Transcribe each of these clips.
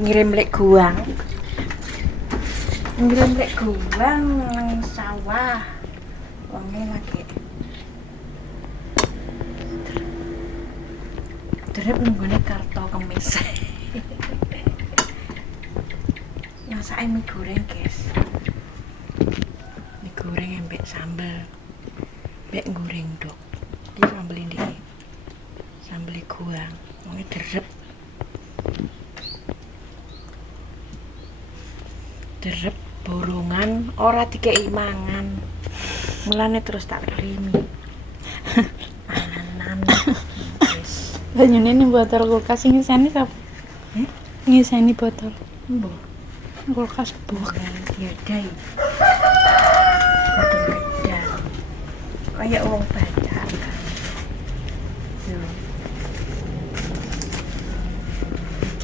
ngirim lek guang. Ngirim lek guang nang sawah. Wonge lagi. Terus nunggone karto kemis. Masake mie goreng, guys. Mie goreng ambek sambel. Mbek goreng dok. Iki sambel ndi? Sambel guang. Wonge derep. Derep borongan ora dikeki mangan. Mulane terus tak kirimi. Anan. Wis. Banyune ning botol kulkas sing ngiseni sapa? Ngiseni botol. Mbok. Kulkas buak. Diadai. Kudu gedang. Kayak wong bacaan kan. Yo.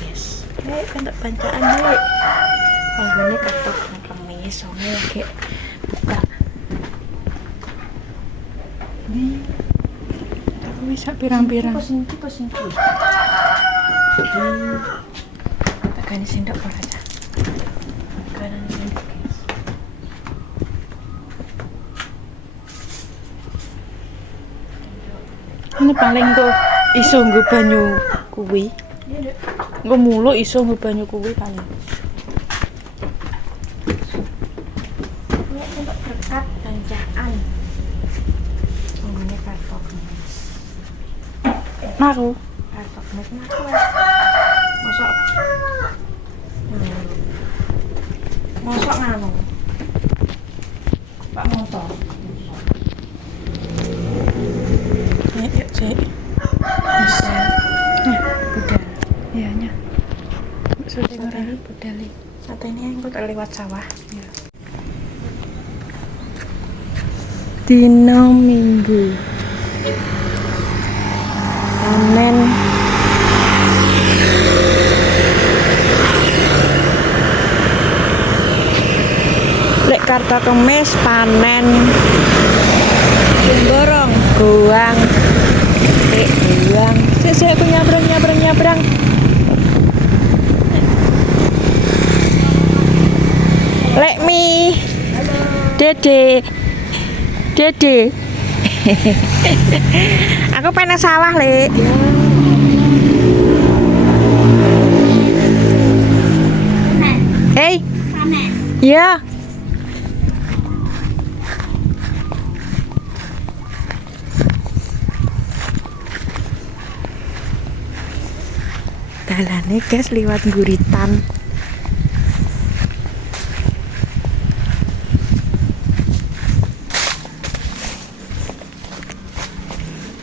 Yes. Kan tak bancaan dek. Panggone kartu kemis soalnya lagi buka. Di Aku bisa pirang-pirang. Pos iki. Tekan sendok ora aja. Kanan sendok, guys. Ini paling kok iso nggo banyu kuwi. Iya, Dek. Nggo mulu iso nggo banyu kuwi paling. Ini untuk berkat bancaan. Panggone kartu kemis. Naku. Kartu kemis aku. Mosok Mosok nganu. Pak motor. Yuk, Cek. Bisa. Budal. Iya nya. Sudah ora Ini budali. Sate ini aku tak lewat sawah. Ya. Dino Minggu. Panen. Lek kartu kemis panen. Borong guang. Lek guang. Sik aku nyabrang. Lek mi. Dede. Aku pengen sawah, Lek. Hei. Ya. Dalane guys liwat guritan.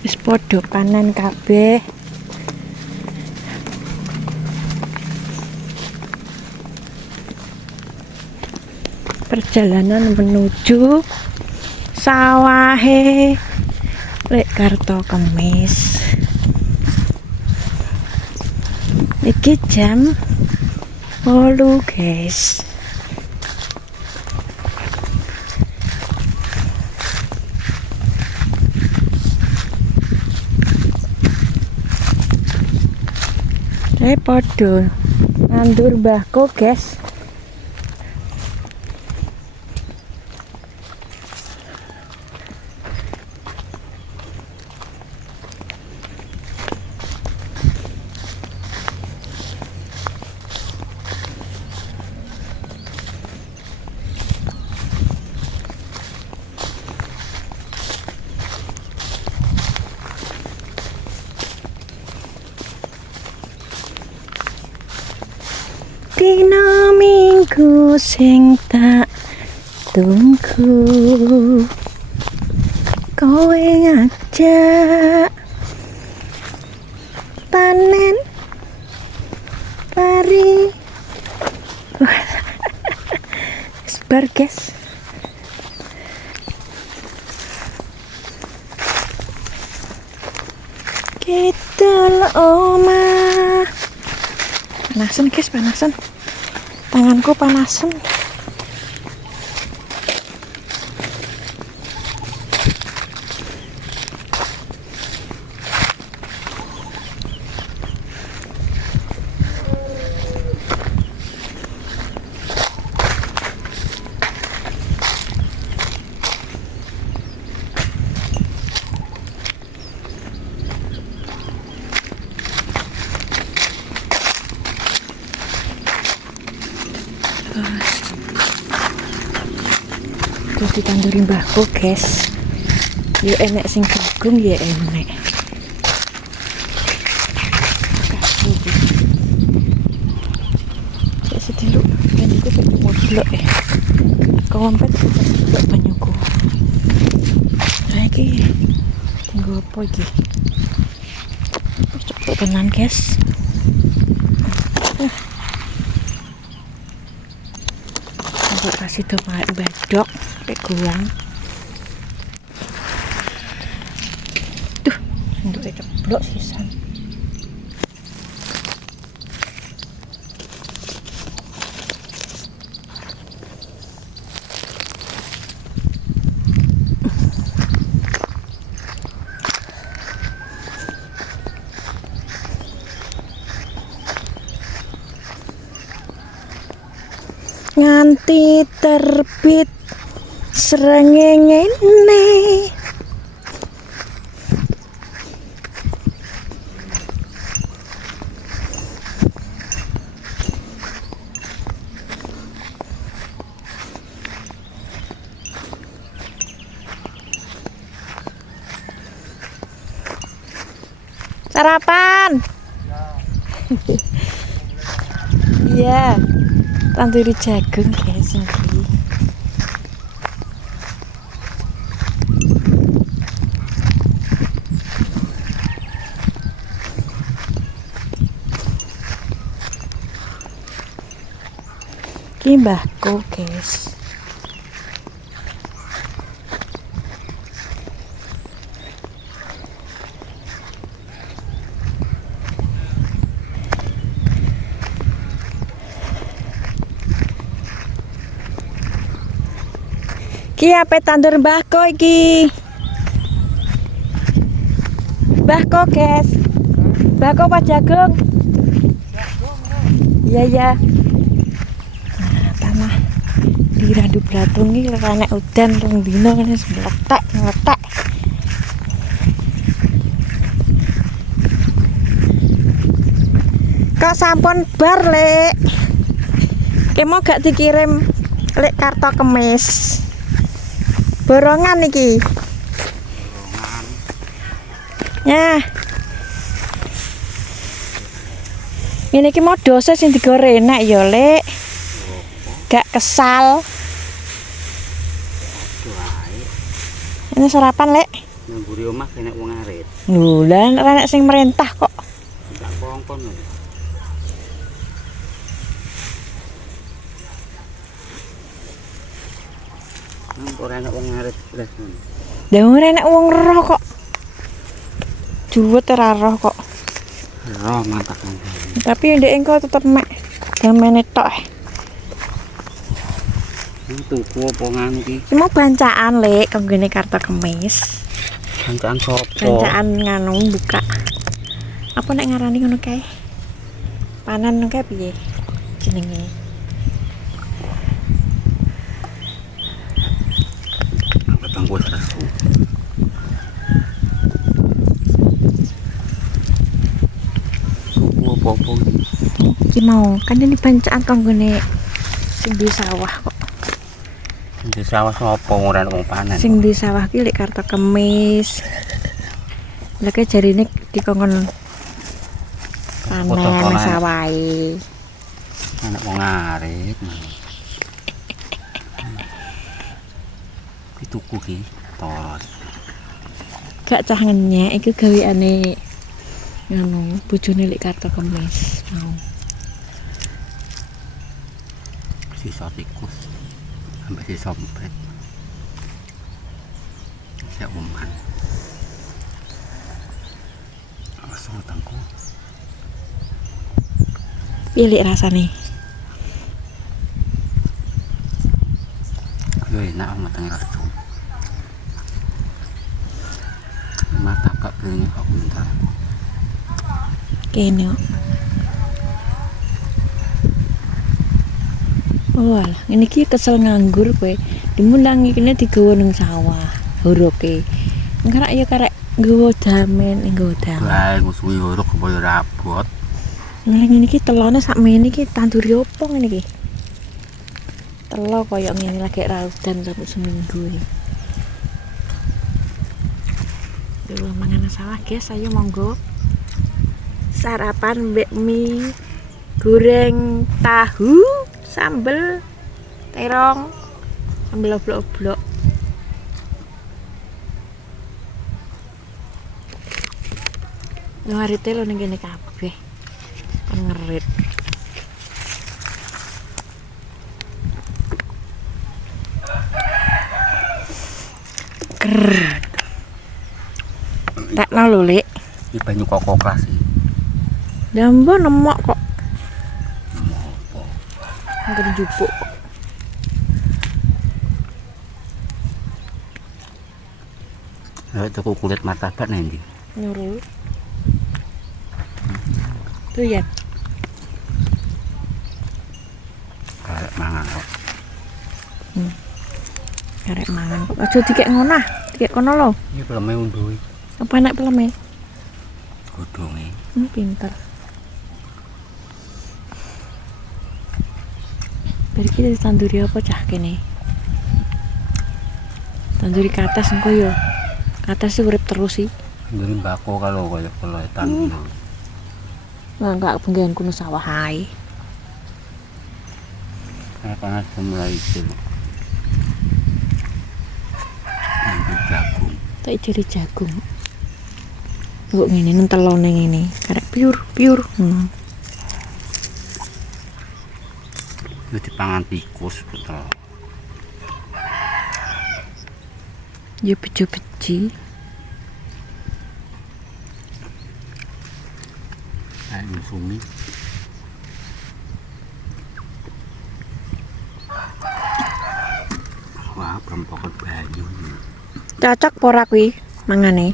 Wis padha panen kabeh. Perjalanan menuju sawahe lek kartu kemis. Iki jam 8 guys. Saya podo nandur mbahku guys. Dina minggu sing tak tunggu, kowe ngajak panen pari. Sebar guys. Kita omah. Panasan guys, panasan. Tanganku panasan. ditanduri mbahku, guys. Ya enek sing jagung ya enek. Kasih. Cek sediluk banyuku pengen ngoblok ya. Kompet sediluk banyuku. Nah iki tinggal apa iki? Cepet tenan, guys. Mbak kasih tuh badok kayak gulang. Tuh, untuk ceplok sisan. Nganti terbit srengenge ne. Sarapan. Iya. Tanduri jagung guys iki. Ki mbahku guys. Ki ape tandur mbahku iki? Mbahku guys. Mbahku apa jagung? Iya ya. Nah, tanah di Randu Blatung iki karena udan rong dino kene meletak. Kok sampun bar, Lek? Ki mau gak dikirim Lek kartu kemis? Borongan iki. Ya. Ini iki mau dosa sing digoreng enak ya, Lek. Gak kesal. Ini sarapan, Lek. Nang mburi omah enek wong arit. Lho, lah nek sing merintah kok. Tak kongkon lho. Nang ora enek wong arit blas ngono. Lah ora enek wong roh kok. Juwet ora roh kok. Roh mantap kan. Tapi ndek engko tetep mek gamene tok. Tuku apa nganu iki? Ki mau bancaan, Lek, kanggone kartu kemis. Bancaan sopo? Bancaan nganu buka. Apa nek ngarani ngono kae? Panan ngono kae piye jenenge? Petang kuwi rasu. Tuku apa-apa iki? Ki mau kan ini bancaan kanggone sing di sawah kok. Di sawah sapa ora enek wong panen. Sing di sawah ki lek kartu kemis. Lah kae jarine dikongkon panen sawahe. Enek wong arit. Ki tuku ki toros. Gak cah ngenyek iki gaweane ngono bojone lek kartu kemis mau. Sisa tikus. Sampai sisa empret. Siap oman. Awas utangku. Pilih rasane. Yo enak matang rasu. Mata kak belinya kok bentar. Kene. Oh, alah, ini ki kesel nganggur kowe. Dimulangi kene digawa ning sawah. Horoke. Karek ya karek nggawa damen, nggawa damen. Bae musuhi horok kaya rabot. Lah ngene iki telone sakmene iki tanduri opo ngene iki? Telo koyo ngene lagi raudan sampai seminggu ini. Dulu mangan sawah guys, ayo monggo. Sarapan mbek mie goreng tahu, sambel terong, sambel oblok-oblok. Ngarite lho ning kene kabeh. Kon ngerit. Krrr. Tak lho Lek. Iki banyu koko kelas iki. Dambo nemok kok. Apa? Enggak dijupuk kok. Lek tuku kulit martabak nang ndi? Nyuruh. Tuh ya. Karek mangan kok. Karek mangan kok. Aja dikek ngono ah. Dikek kono lho. Iki peleme unduh iki. Apa enak peleme? Godhonge. Pinter. Berarti tanduri apa cah kene? Tanduri ke atas engko yo. Ke atas sih urip terus sih. Nduri mbako kalau kaya keloetan gitu. Enggak penggawean kuno sawah ae. Panas mulai itu. Ini jagung. Tak jari jagung. Kok ngene nang telone ngene. Karek piur. Itu dipangan tikus betul. Ya bejo-beji. Kayak musumi. Wah, perempokot banyu. Cocok pora kuwi mangane.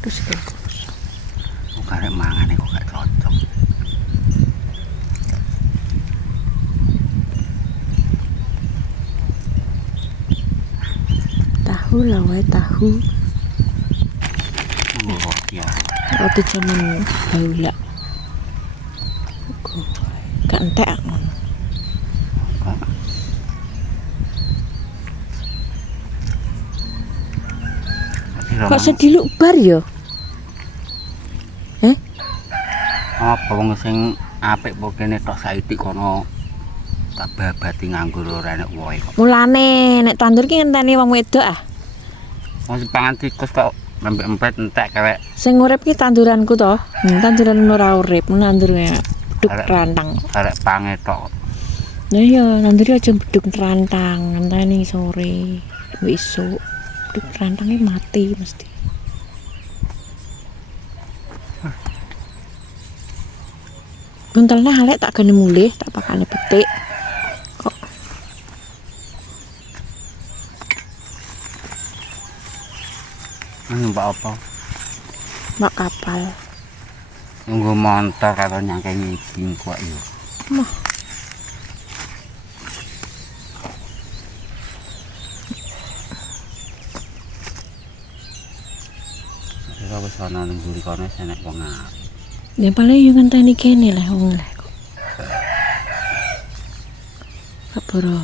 Terus iki. Kok karek mangane kok gak cocok. Tahu lah wae tahu. Oh, ya. Roti jaman baula. Gak entek ngono. Kok sediluk bar ya? Apa wong sing apik po kene tok saiki kono tak babati nganggur ora enek woe kok. Mulane nek tandur ki ngenteni wong wedok ah. Wong sing pangan tikus kok empet entek kewek. Sing urip ki tanduranku to. Tanduran ora urip, nandurnya beduk rantang. Karek pange tok. Nah ya, nanduri aja beduk rantang, ngenteni sore, besok. Beduk rantangnya mati mesti. Buntelnya halek tak gane mulih, tak pakane petik. Kok Mbak apa? mbak kapal. Nunggu motor karo nyangke ngijing kok yo. Mah. Ora wis ana ning mburi kono enek wong apik. Ya paling yo ngenteni kene lah wong lah kok. Kaporo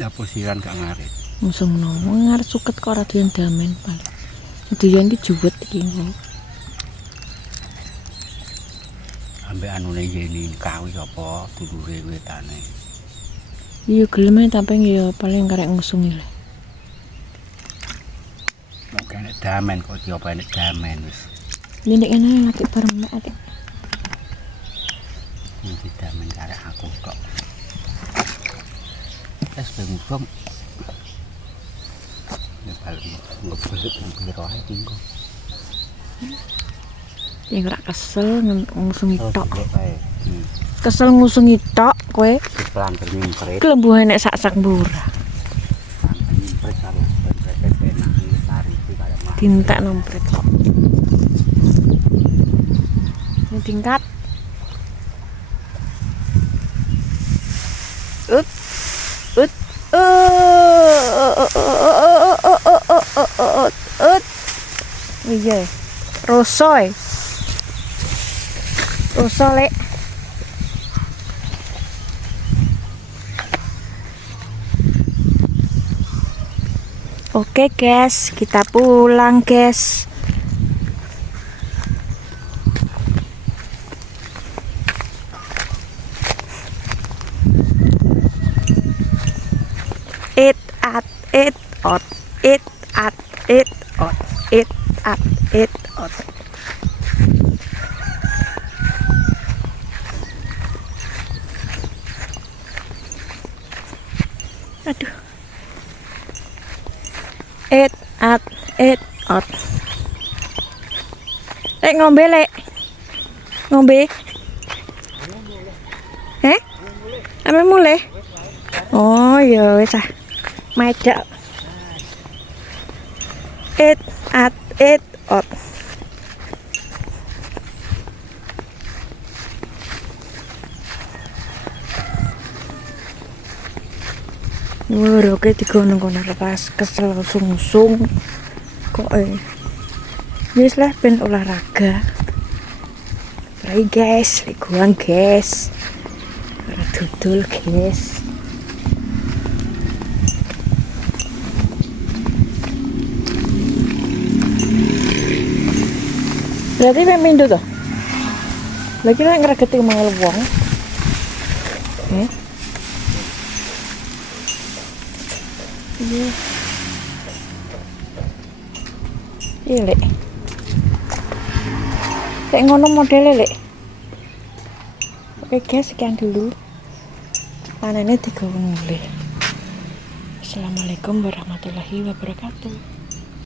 Ya posiran gak ngarit. musungno ngarep suket kok ora doyan damen paling. Doyan ki juwet iki kok. Ambek anune yeni kawi apa dulure wetane. Iya gelem tapi ya paling karek ngusungi lah. Mungkin nek damen kok diopo nek damen wis. Ndek kene lagi bareng mek adik. Iki damen karek aku kok. Es bengkong. Ya paling ngebelit piro ae tingko. Ya ora kesel ngusungi tok. Kae. Kesel ngusungi tok kowe. Pelan nyempret. Kelembuhan nek sak-sak murah. Nyempret karo ben penak sari iki kaya mah. Tintak nompret kok. Ini tingkat. Ut. Iya. Rosoy. Rosole. Oke guys, kita pulang guys. It at it out, it at it out, it at it out. Aduh. It at it out. Ngombe lek. Ngombe. Ame mulai. Oh ya wis ah. Madak. It at it out. Oke digono-gono lepas kesel sungsung kok yes lah ben olahraga. Rai guys, liguang guys. Ora dudul guys. Berarti pemindo tuh. Lagi nek ngregeti mangal wong. Iya. Iya, Lek. Kayak ngono modelnya, Lek. Oke, guys, sekian dulu. Panennya digawe mulih. Assalamualaikum warahmatullahi wabarakatuh.